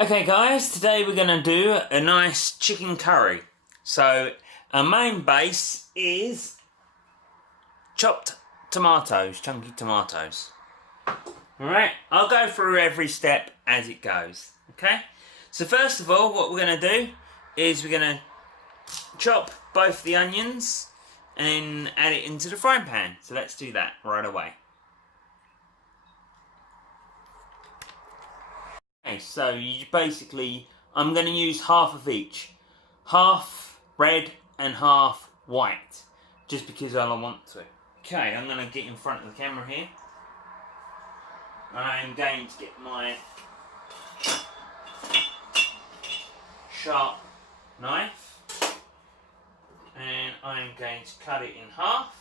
Okay guys, today we're going to do a nice chicken curry. So our main base is chopped tomatoes, chunky tomatoes. Alright, I'll go through every step as it goes. Okay, so first of all what we're going to do is we're going to chop both the onions and add it into the frying pan. So let's do that right away. Okay, so you basically, I'm going to use half of each. Half red and half white. Just because I want to. Okay, I'm going to get in front of the camera here. I'm going to get my sharp knife. And I'm going to cut it in half.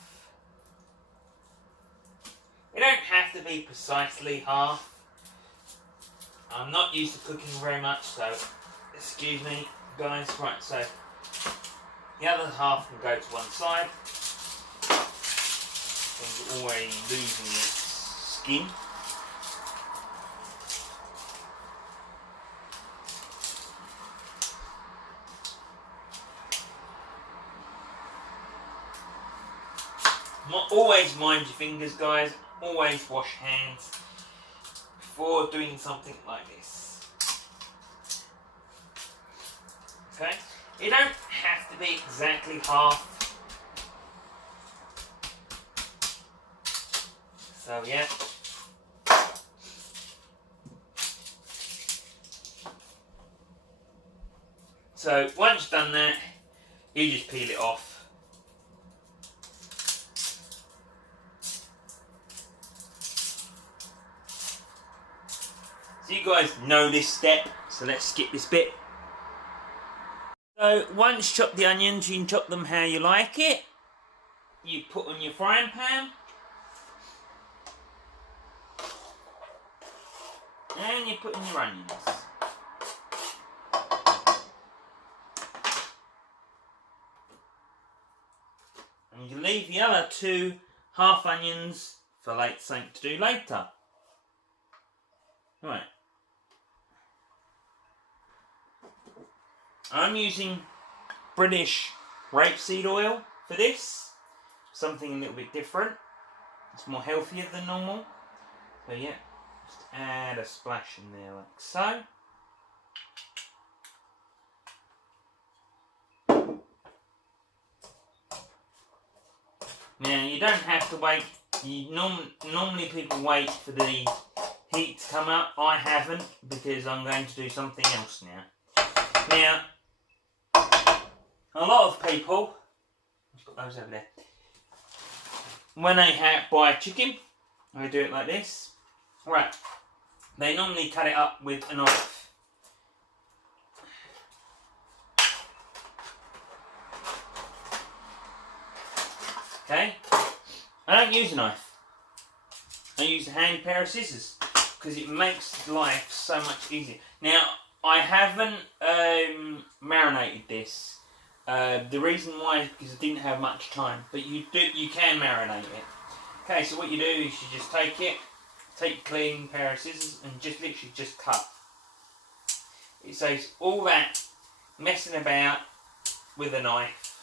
It don't have to be precisely half. I'm not used to cooking very much, so excuse me, guys. Right, so the other half can go to one side. It's already losing its skin. Always mind your fingers, guys. Always wash hands before doing something like this. Okay? You don't have to be exactly half. So yeah. So once you've done that, you just peel it off. So you guys know this step, so let's skip this bit. So once you chop the onions, you can chop them how you like it. You put on your frying pan. And you put in your onions. And you leave the other two half onions for something to do later. Right. I'm using British rapeseed oil for this. Something a little bit different. It's more healthier than normal. So yeah, just add a splash in there like so. Now you don't have to wait. Normally people wait for the heat to come up. I haven't, because I'm going to do something else now. Now, a lot of people, let's put those over there, when they buy chicken, they do it like this. Right, they normally cut it up with a knife. Okay, I don't use a knife. I use a handy pair of scissors because it makes life so much easier. Now, I haven't marinated this. The reason why is because I didn't have much time, but you can marinate it. Okay, so what you do is you just take a clean pair of scissors and just literally just cut. It saves all that messing about with a knife,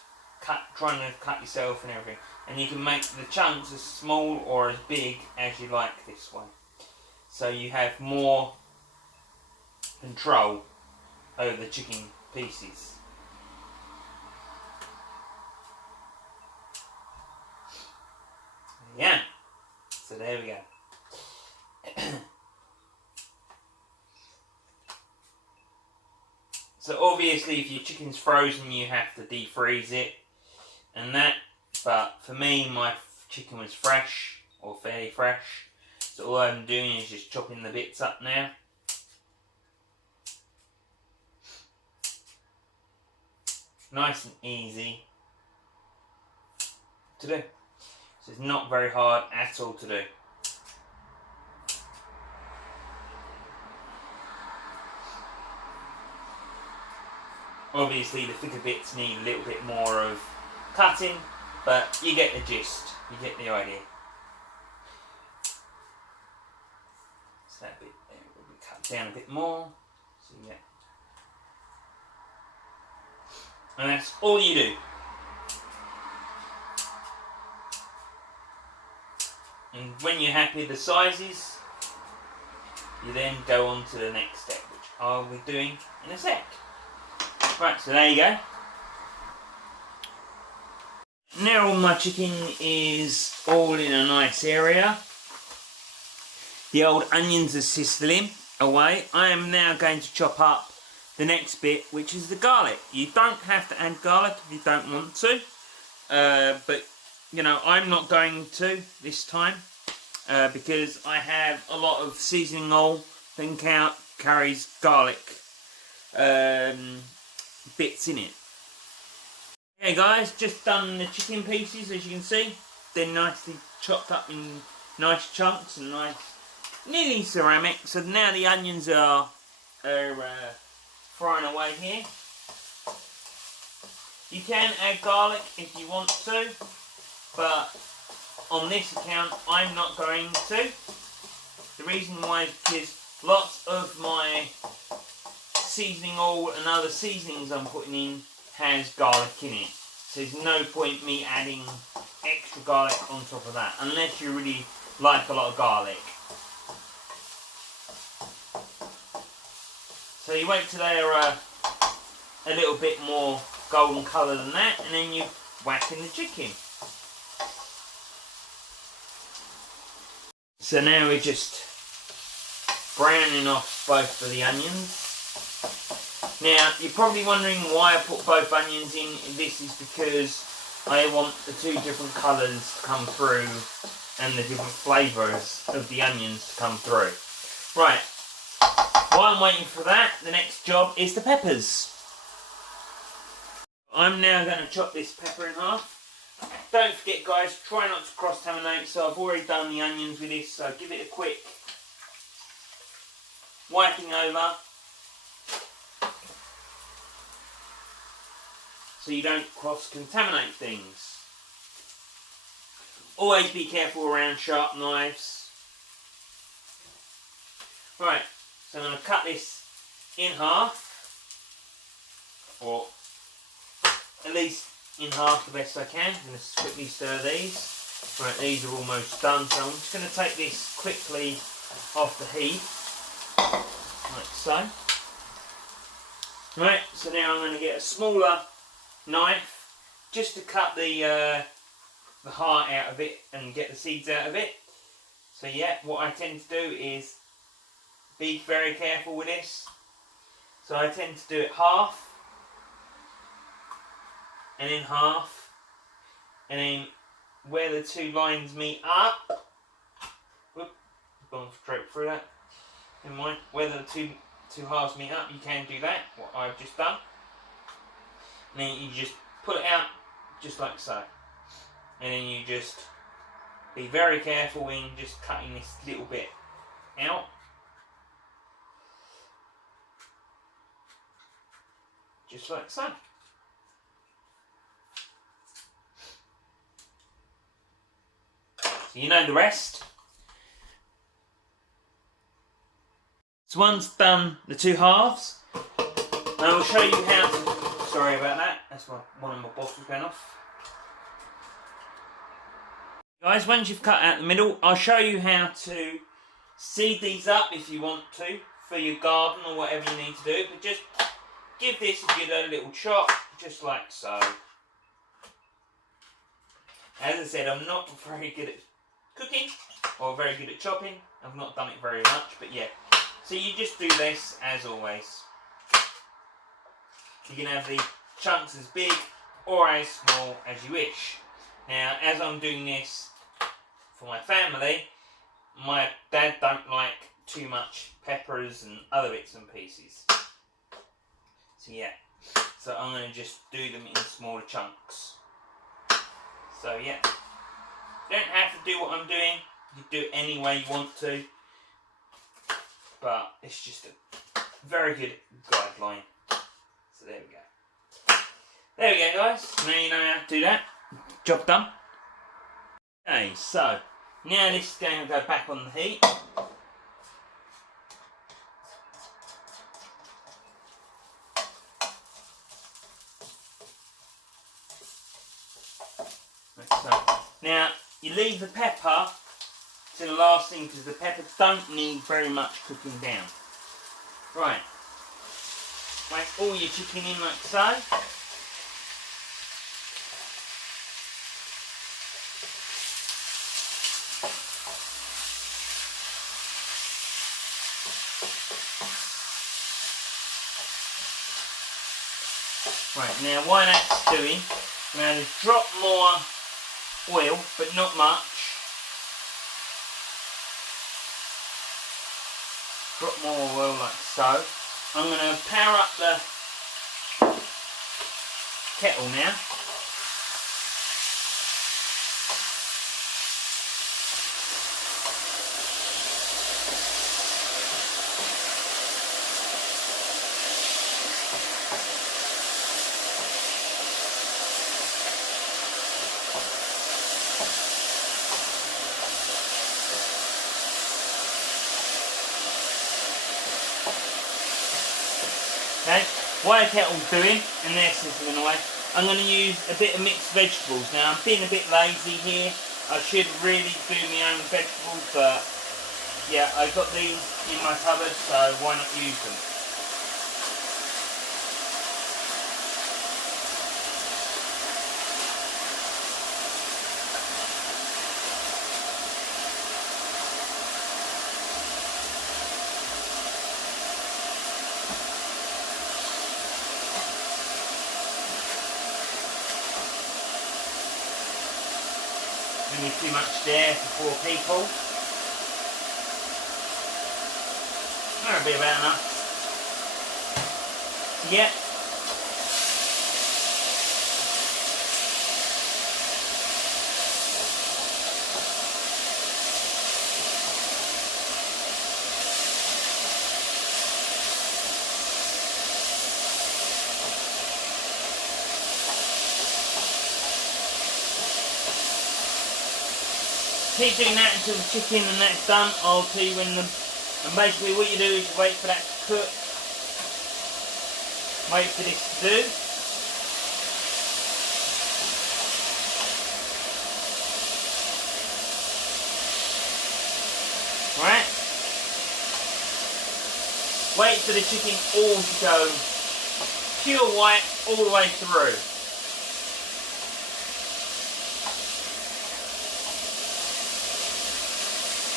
trying to cut yourself and everything, and you can make the chunks as small or as big as you like this way. So you have more control over the chicken pieces. Yeah, so there we go. So obviously if your chicken's frozen you have to defreeze it and that, but for me my chicken was fresh, or fairly fresh, so all I'm doing is just chopping the bits up now. Nice and easy to do. So it's not very hard at all to do. Obviously the thicker bits need a little bit more of cutting, but you get the gist, you get the idea. So that bit there will be cut down a bit more. So yeah. And that's all you do. And when you're happy with the sizes, you then go on to the next step, which I'll be doing in a sec. Right, so there you go. Now all my chicken is all in a nice area. The old onions are sizzling away. I am now going to chop up the next bit, which is the garlic. You don't have to add garlic if you don't want to, but you know, I'm not going to this time because I have a lot of seasoning oil that carries garlic bits in it. Okay guys, just done the chicken pieces, as you can see. They're nicely chopped up in nice chunks and nice, nearly ceramic. So now the onions are frying away here. You can add garlic if you want to, but on this account I'm not going to. The reason why is because lots of my seasoning oil and other seasonings I'm putting in has garlic in it. So there's no point me adding extra garlic on top of that, unless you really like a lot of garlic. So you wait till they're a little bit more golden colour than that, and then you whack in the chicken. So now we're just browning off both of the onions. Now, you're probably wondering why I put both onions in. This is because I want the two different colours to come through and the different flavours of the onions to come through. Right, while I'm waiting for that, the next job is the peppers. I'm now going to chop this pepper in half. Don't forget guys, try not to cross-contaminate. So I've already done the onions with this, so give it a quick wiping over. So you don't cross-contaminate things. Always be careful around sharp knives. Right, so I'm going to cut this in half, or at least in half the best I can. I'm going to quickly stir these. Right, these are almost done, so I'm just going to take this quickly off the heat, like so. Right, so now I'm going to get a smaller knife just to cut the heart out of it and get the seeds out of it. So yeah, what I tend to do is be very careful with this. So I tend to do it half and then half, and then where the two lines meet up, whoop, gone straight through that. Never mind. Where the two halves meet up, you can do that. What I've just done. And then you just pull it out, just like so. And then you just be very careful in just cutting this little bit out. Just like so. So you know the rest. So once done the two halves, I will show you how to... Sorry about that, that's one of my bottles going off. Guys, once you've cut out the middle, I'll show you how to seed these up if you want to, for your garden or whatever you need to do. But just give this a little chop, just like so. As I said, I'm not very good at cooking, or very good at chopping. I've not done it very much, but yeah. So you just do this as always. You can have the chunks as big or as small as you wish. Now, as I'm doing this for my family, my dad don't like too much peppers and other bits and pieces. So yeah, so I'm going to just do them in smaller chunks. So yeah, you don't have to do what I'm doing. You do it any way you want to. But it's just a very good guideline. So there we go. There we go guys, now you know how to do that. Job done. Okay, so now this is going to go back on the heat. Now, you leave the pepper to the last thing because the peppers don't need very much cooking down. Right. Make all your chicken in like so. Right, now while that's doing, I'm going to drop more oil, but not much. Drop more oil like so. I'm going to power up the kettle now. Okay, while the kettle's doing, and there's sizzling away, I'm going to use a bit of mixed vegetables. Now, I'm being a bit lazy here. I should really do my own vegetables, but yeah, I've got these in my cupboard, so why not use them? Only too much there for 4 people. That'll be about enough. Yep. Keep doing that until the chicken and that's done. I'll tell you when and basically what you do is you wait for that to cook. Wait for this to do. Right. Wait for the chicken all to go pure white all the way through.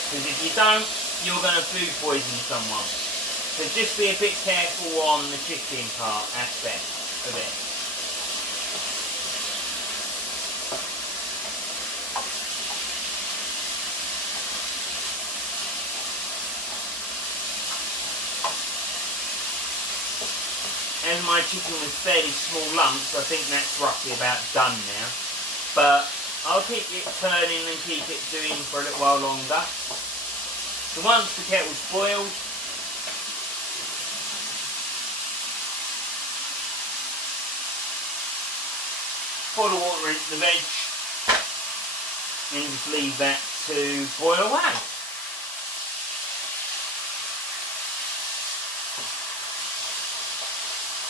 Because if you don't, you're going to food poison someone. So just be a bit careful on the chicken part aspect of it. As my chicken was fairly small lumps, I think that's roughly about done now. But I'll keep it turning and keep it doing for a little while longer. So once the kettle's boiled, pour the water into the veg and just leave that to boil away.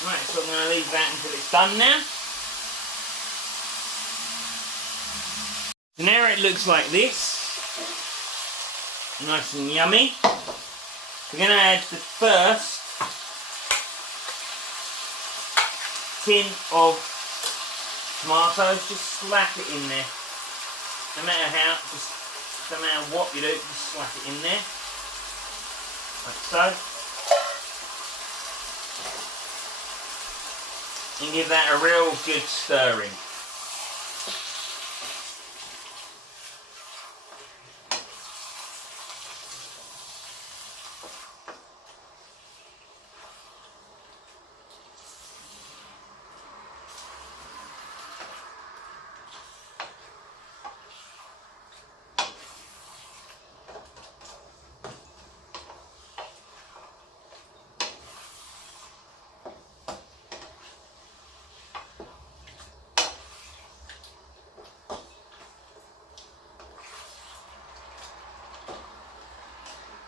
Right, so I'm going to leave that until it's done now. So now it looks like this. Nice and yummy. We're going to add the first tin of tomatoes. Just slap it in there. No matter what you do, just slap it in there. Like so. And give that a real good stirring.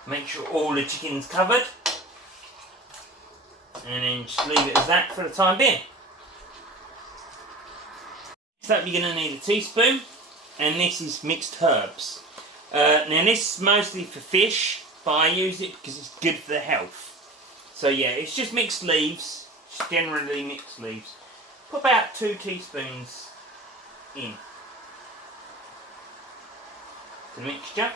Make sure all the chicken's covered. And then just leave it as that for the time being. Next up, you're going to need a teaspoon. and this is mixed herbs. Now this is mostly for fish, but I use it because it's good for the health. So yeah, it's just mixed leaves, just generally mixed leaves. Put about 2 teaspoons in the mixture.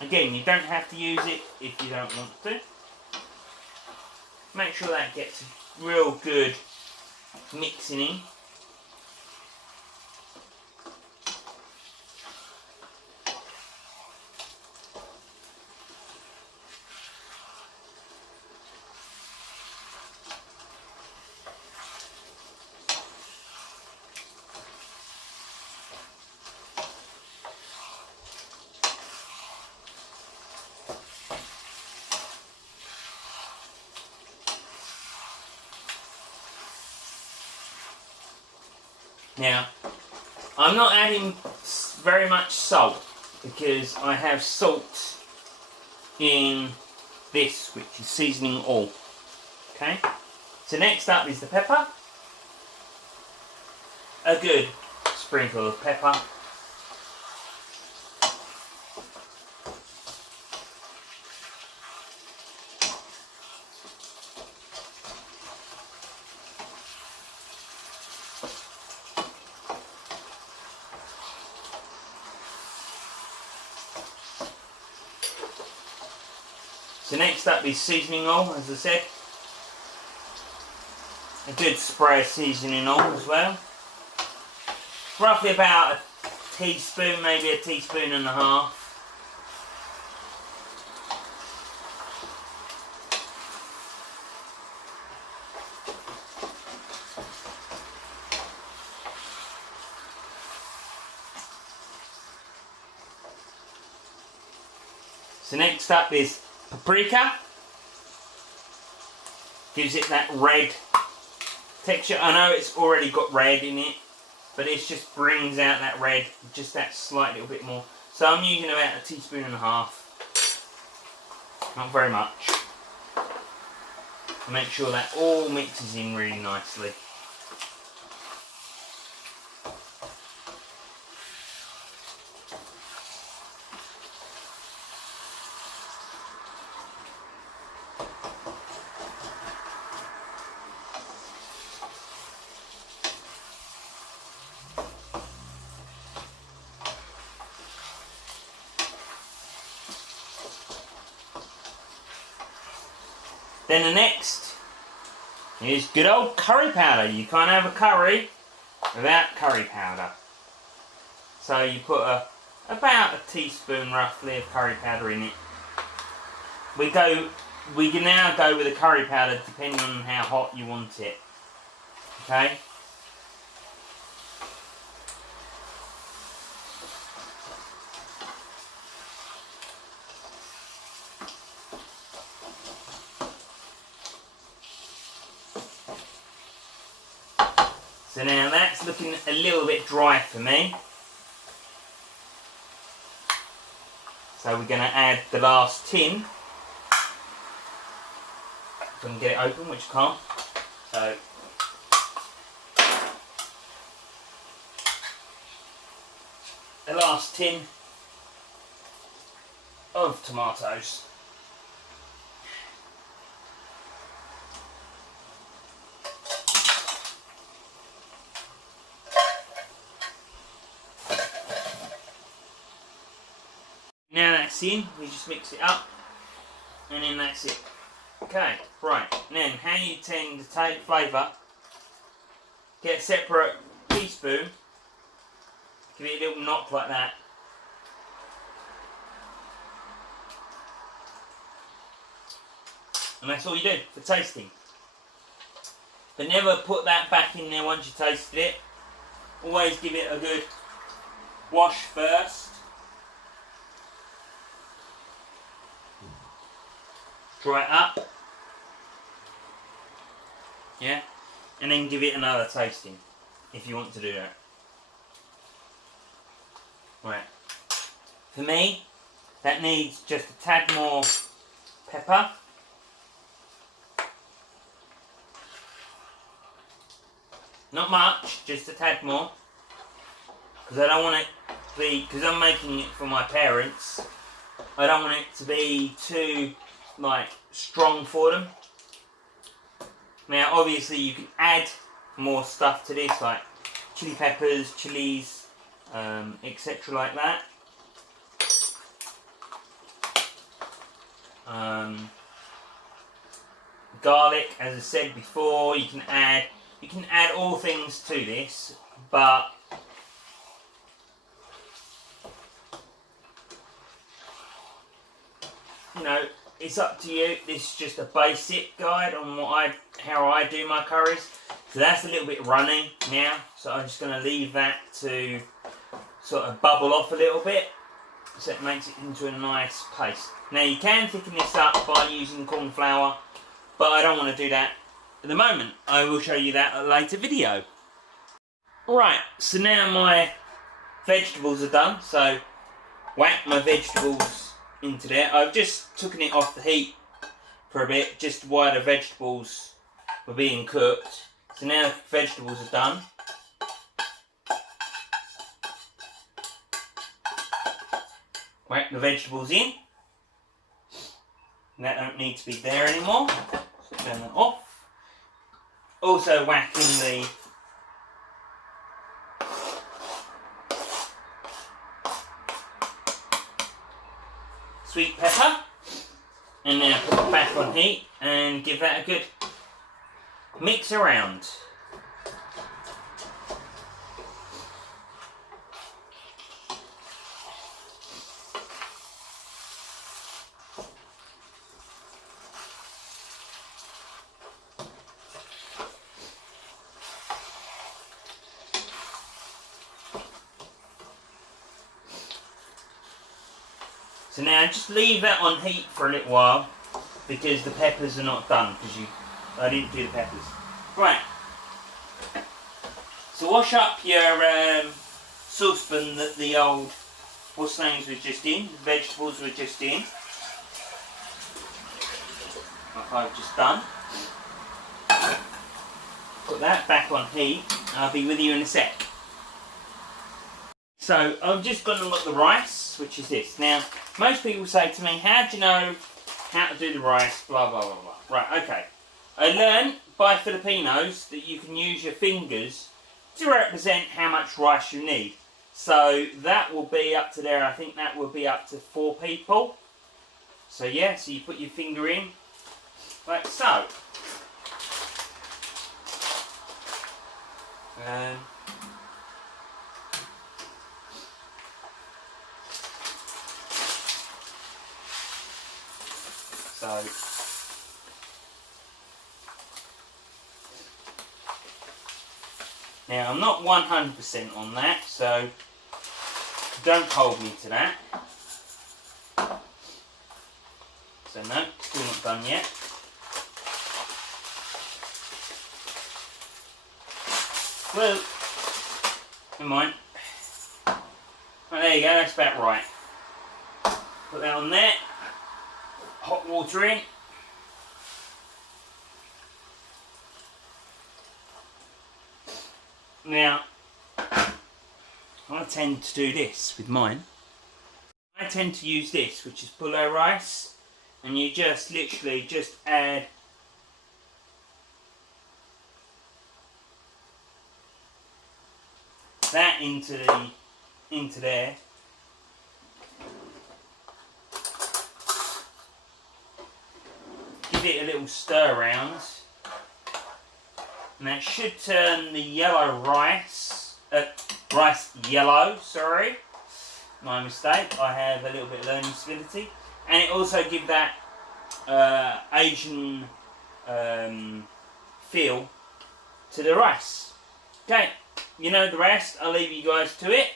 Again, you don't have to use it if you don't want to. Make sure that gets a real good mixing in. Now, I'm not adding very much salt because I have salt in this, which is seasoning all. Okay? So next up is the pepper. A good sprinkle of pepper. So next up is seasoning oil, as I said. A good spray of seasoning oil as well. Roughly about a teaspoon, maybe a teaspoon and a half. So next up is paprika. Gives it that red texture. I know it's already got red in it, but it just brings out that red, just that slight little bit more. So I'm using about a teaspoon and a half. Not very much. Make sure that all mixes in really nicely. Then the next is good old curry powder. You can't have a curry without curry powder. So you put about a teaspoon roughly of curry powder in it. We can now go with the curry powder depending on how hot you want it. Okay? So now that's looking a little bit dry for me. So we're going to add the last tin. If I can get it open, which I can't. So the last tin of tomatoes. Now that's in, we just mix it up, and then that's it. Okay, right, and then how you tend to take flavour, get a separate teaspoon, give it a little knock like that. And that's all you do for tasting. But never put that back in there once you tasted it. Always give it a good wash first. Dry it up. Yeah. And then give it another tasting if you want to do that. Right. For me, that needs just a tad more pepper. Not much, just a tad more. Because I don't want it to be, because I'm making it for my parents, I don't want it to be too, like, strong for them. Now, obviously, you can add more stuff to this, like chili peppers, chilies, etc. like that. Garlic, as I said before, you can add all things to this, but you know, it's up to you. This is just a basic guide on how I do my curries. So that's a little bit runny now, so I'm just going to leave that to sort of bubble off a little bit, so it makes it into a nice paste. Now you can thicken this up by using corn flour, but I don't want to do that at the moment. I will show you that at a later video. Right, so now my vegetables are done, so whack my vegetables into there. I've just taken it off the heat for a bit, just while the vegetables were being cooked. So now the vegetables are done. Whack the vegetables in. And that don't need to be there anymore. So turn that off. Also whack in the sweet pepper. And now put it back on heat and give that a good mix around. So now just leave that on heat for a little while, because the peppers are not done, because I didn't do the peppers. Right. So wash up your saucepan that the old what's names were just in, the vegetables were just in. Like I've just done. Put that back on heat. I'll be with you in a sec. So I've just gone and got the rice, which is this. Now, most people say to me, how do you know how to do the rice, blah, blah, blah, blah. Right, okay. I learned by Filipinos that you can use your fingers to represent how much rice you need. So that will be up to there, I think that will be up to 4 people. So yeah, so you put your finger in, like so. Now I'm not 100% on that, so don't hold me to that. So no, still not done yet. Well, never mind. Right, there you go, that's about right. Put that on there. Hot water in. Now, I tend to do this with mine. I tend to use this, which is pulo rice, and you just literally just add that into there. Give it a little stir round. And that should turn the yellow rice yellow, sorry. My mistake, I have a little bit of learning disability. And it also gives that Asian feel to the rice. Okay, you know the rest, I'll leave you guys to it.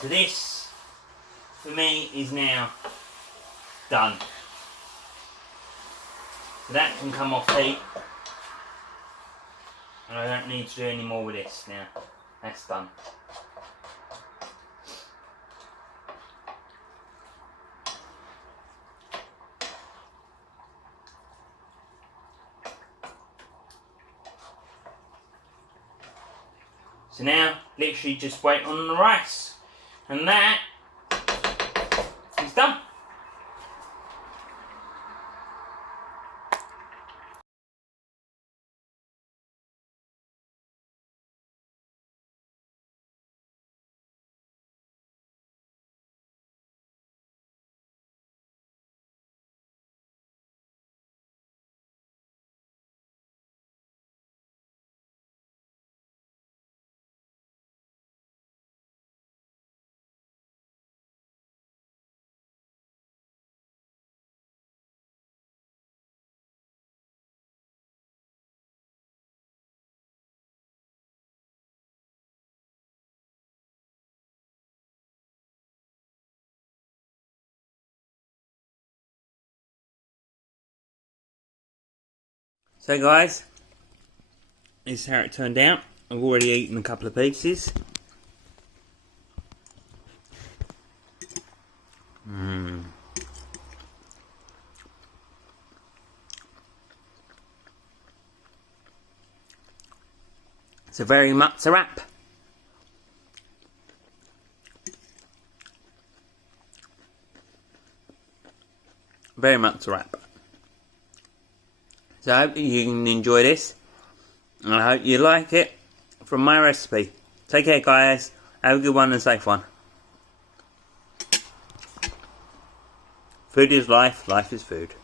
So this, for me, is now done. So that can come off heat. I don't need to do any more with this now. That's done. So now, literally just wait on the rice. And that is done. So guys, this is how it turned out. I've already eaten a couple of pieces. It's a very much a wrap. Very much a wrap. So I hope you can enjoy this. And I hope you like it from my recipe. Take care guys. Have a good one and safe one. Food is life, life is food.